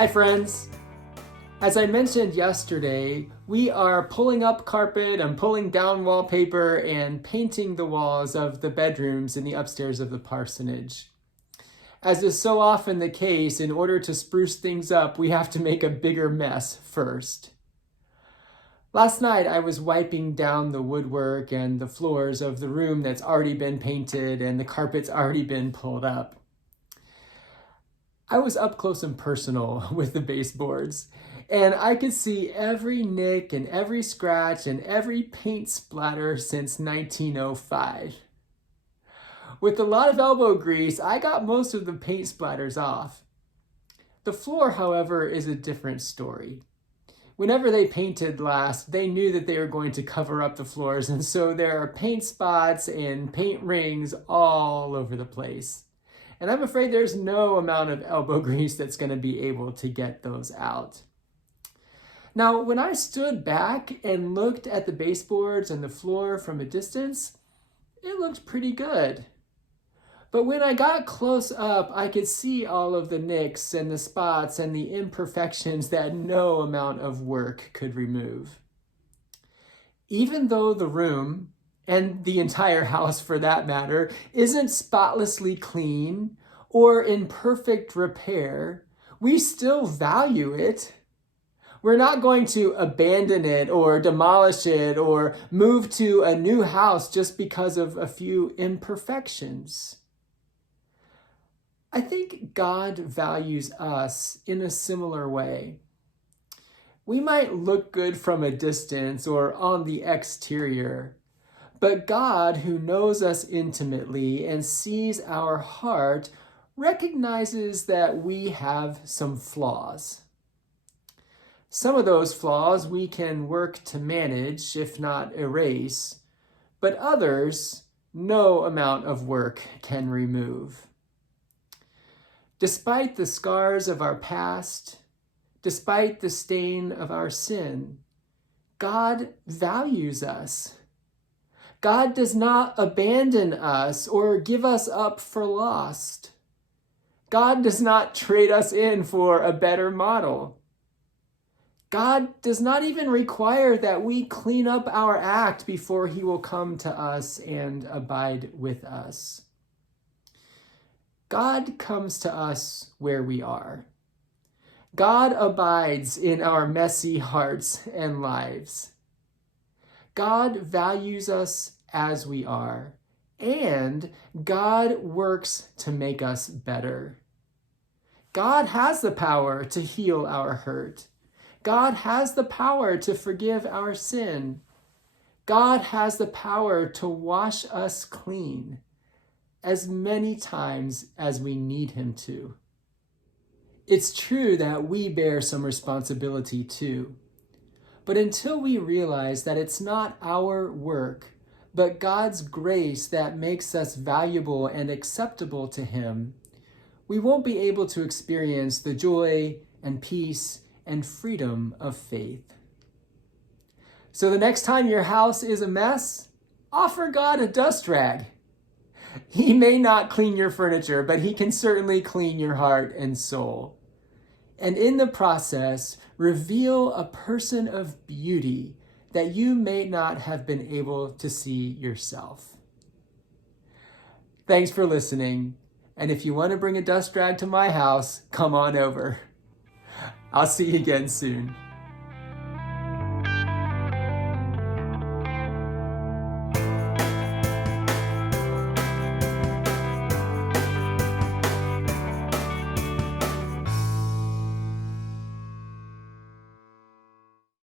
Hi friends! As I mentioned yesterday, we are pulling up carpet and pulling down wallpaper and painting the walls of the bedrooms in the upstairs of the parsonage. As is so often the case, in order to spruce things up, we have to make a bigger mess first. Last night I was wiping down the woodwork and the floors of the room that's already been painted and the carpet's already been pulled up. I was up close and personal with the baseboards, and I could see every nick and every scratch and every paint splatter since 1905. With a lot of elbow grease, I got most of the paint splatters off. The floor, however, is a different story. Whenever they painted last, they knew that they were going to cover up the floors, and so there are paint spots and paint rings all over the place. And I'm afraid there's no amount of elbow grease that's going to be able to get those out. Now, when I stood back and looked at the baseboards and the floor from a distance, it looked pretty good. But when I got close up, I could see all of the nicks and the spots and the imperfections that no amount of work could remove. Even though the room, and the entire house for that matter, isn't spotlessly clean or in perfect repair, we still value it. We're not going to abandon it or demolish it or move to a new house just because of a few imperfections. I think God values us in a similar way. We might look good from a distance or on the exterior, but God, who knows us intimately and sees our heart, recognizes that we have some flaws. Some of those flaws we can work to manage, if not erase, but others no amount of work can remove. Despite the scars of our past, despite the stain of our sin, God values us. God does not abandon us or give us up for lost. God does not trade us in for a better model. God does not even require that we clean up our act before he will come to us and abide with us. God comes to us where we are. God abides in our messy hearts and lives. God values us as we are, and God works to make us better. God has the power to heal our hurt. God has the power to forgive our sin. God has the power to wash us clean as many times as we need him to. It's true that we bear some responsibility too. But until we realize that it's not our work, but God's grace that makes us valuable and acceptable to him, we won't be able to experience the joy and peace and freedom of faith. So the next time your house is a mess, offer God a dust rag. He may not clean your furniture, but he can certainly clean your heart and soul. And in the process, reveal a person of beauty that you may not have been able to see yourself. Thanks for listening. And if you want to bring a dust rag to my house, come on over. I'll see you again soon.